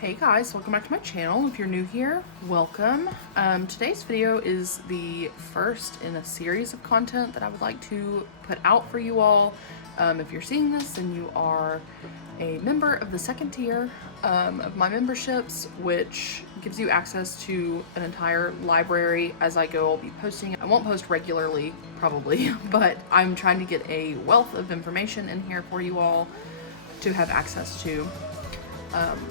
Hey guys, welcome back to my channel. If you're new here, welcome. Today's video is the first in a series of content that I would like to put out for you all. If you're seeing this, then you are a member of the second tier of my memberships, which gives you access to an entire library. As I go, I'll be posting. I won't post regularly, probably, but I'm trying to get a wealth of information in here for you all to have access to.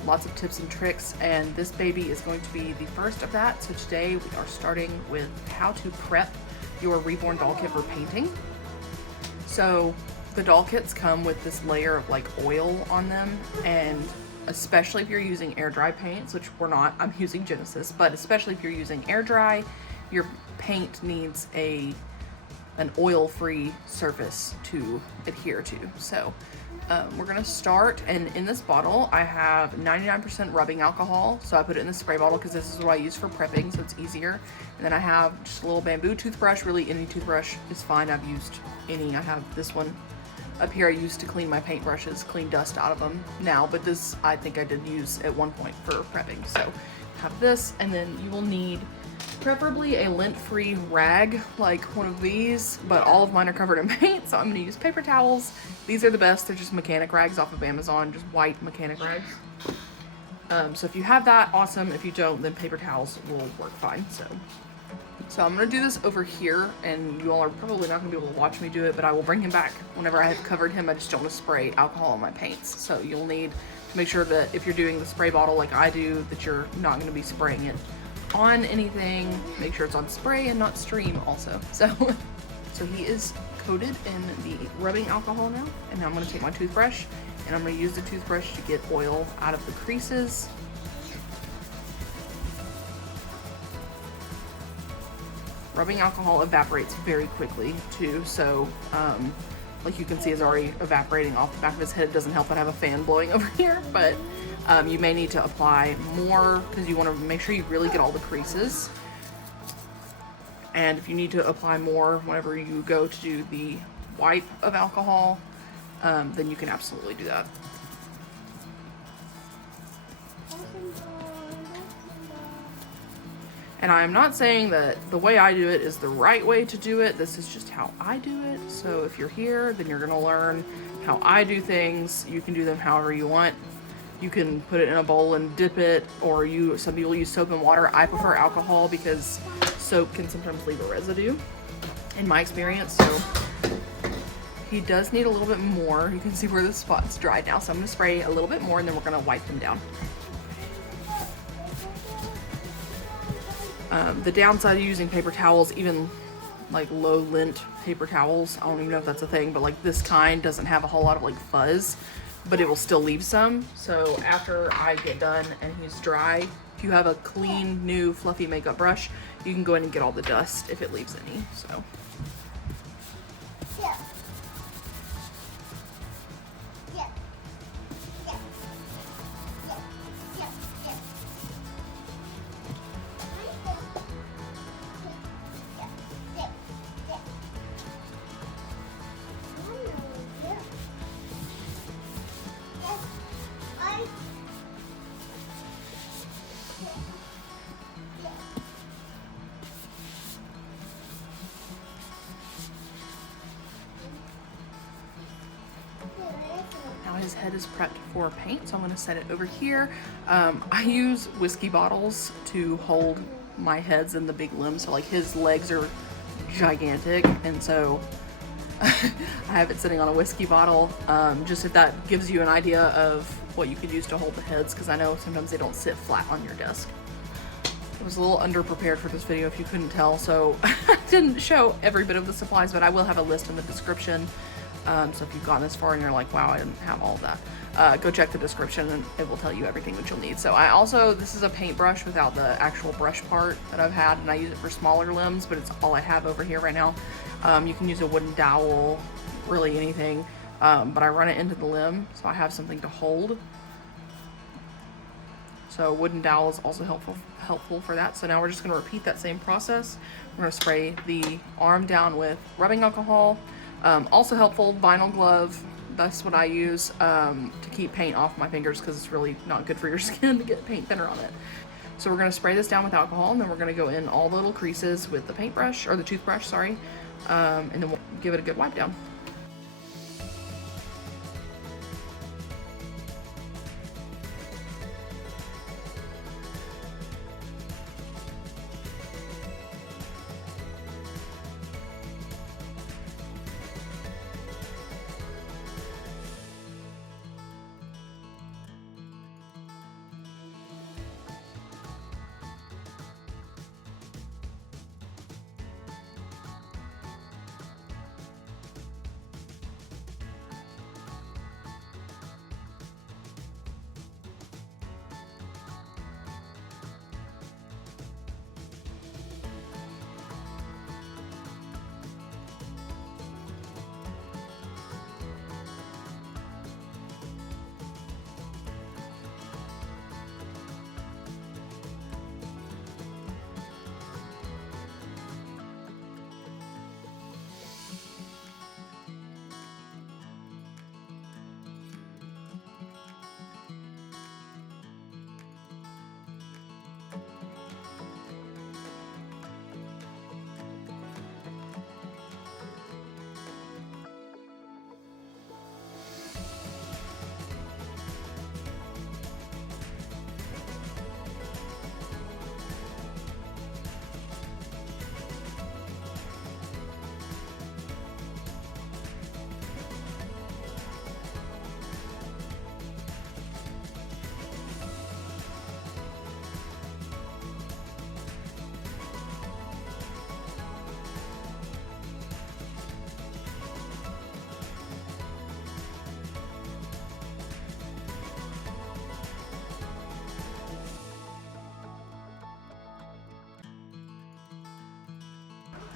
Lots of tips and tricks, and this baby is going to be the first of that. So today we are starting with how to prep your Reborn doll kit for painting. So the doll kits come with this layer of like oil on them, and especially if you're using air dry paints, which we're not, I'm using Genesis, but especially if you're using air dry, your paint needs an oil-free surface to adhere to. So we're gonna start, and in this bottle I have 99% rubbing alcohol, so I put it in the spray bottle because this is what I use for prepping, so it's easier. And then I have just a little bamboo toothbrush. Really, any toothbrush is fine. I've used any. I have this one up here I used to clean my paintbrushes, clean dust out of them now, but this I think I did use at one point for prepping. So have this, and then you will need preferably a lint-free rag, like one of these, but all of mine are covered in paint, so I'm gonna use paper towels. These are the best. They're just mechanic rags off of Amazon, just white mechanic rags. So if you have that, awesome. If you don't, then paper towels will work fine. So I'm gonna do this over here, and you all are probably not gonna be able to watch me do it, but I will bring him back whenever I have covered him. I just don't want to spray alcohol on my paints. So you'll need to make sure that if you're doing the spray bottle like I do, that you're not gonna be spraying it on anything. Make sure it's on spray and not stream also. So he is coated in the rubbing alcohol now, and now I'm going to take my toothbrush and I'm going to use the toothbrush to get oil out of the creases. Rubbing alcohol evaporates very quickly too, so like you can see is already evaporating off the back of his head. It doesn't help that I have a fan blowing over here, but you may need to apply more because you want to make sure you really get all the creases. And if you need to apply more whenever you go to do the wipe of alcohol, then you can absolutely do that. And I'm not saying that the way I do it is the right way to do it. This is just how I do it. So if you're here, then you're gonna learn how I do things. You can do them however you want. You can put it in a bowl and dip it, or some people use soap and water. I prefer alcohol because soap can sometimes leave a residue, in my experience. So he does need a little bit more. You can see where the spot's dried now. So I'm gonna spray a little bit more, and then we're gonna wipe them down. The downside of using paper towels, even like low lint paper towels, I don't even know if that's a thing, but like this kind doesn't have a whole lot of like fuzz, but it will still leave some. So after I get done and he's dry, if you have a clean, new, fluffy makeup brush, you can go in and get all the dust if it leaves any. So. Now his head is prepped for paint, so I'm going to set it over here. I use whiskey bottles to hold my heads and the big limbs, so like his legs are gigantic, and so I have it sitting on a whiskey bottle, just if that gives you an idea of what you could use to hold the heads, because I know sometimes they don't sit flat on your desk. I was a little underprepared for this video if you couldn't tell, so I didn't show every bit of the supplies, but I will have a list in the description. So if you've gotten this far and you're like, wow, I didn't have all of that, go check the description and it will tell you everything that you'll need. So this is a paintbrush without the actual brush part that I've had, and I use it for smaller limbs, but it's all I have over here right now. You can use a wooden dowel, really anything, but I run it into the limb, so I have something to hold. So wooden dowel is also helpful for that. So now we're just going to repeat that same process. We're going to spray the arm down with rubbing alcohol. Also helpful, vinyl glove. That's what I use to keep paint off my fingers, because it's really not good for your skin to get paint thinner on it. So we're going to spray this down with alcohol, and then we're going to go in all the little creases with the paintbrush, or the toothbrush, sorry, and then we'll give it a good wipe down.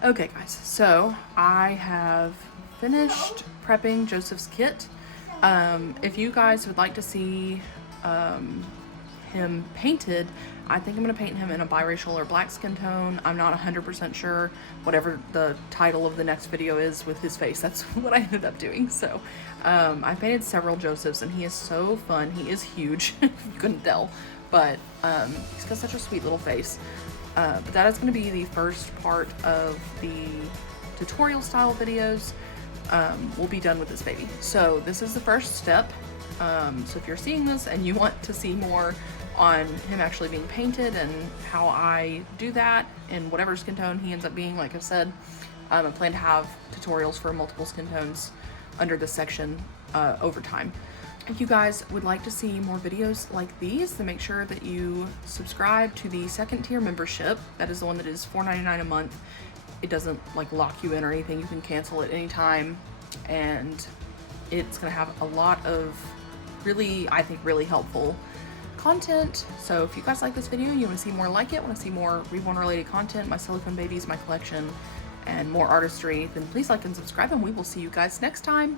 Okay guys, so I have finished prepping Joseph's kit. If you guys would like to see him painted, I think I'm going to paint him in a biracial or black skin tone. I'm not 100% sure. Whatever the title of the next video is with his face, that's what I ended up doing. So I painted several Josephs, and he is so fun. He is huge, if you couldn't tell, but he's got such a sweet little face. But that is going to be the first part of the tutorial style videos. We'll be done with this baby. So this is the first step. So if you're seeing this and you want to see more on him actually being painted and how I do that in whatever skin tone he ends up being, like I said, I plan to have tutorials for multiple skin tones under this section over time. If you guys would like to see more videos like these, then make sure that you subscribe to the second tier membership. That is the one that is $4.99 a month. It doesn't like lock you in or anything. You can cancel at any time, and it's gonna have a lot of really, I think, really helpful content. So if you guys like this video, you want to see more like it, want to see more Reborn related content, my silicone babies, my collection, and more artistry, then please like and subscribe, and we will see you guys next time.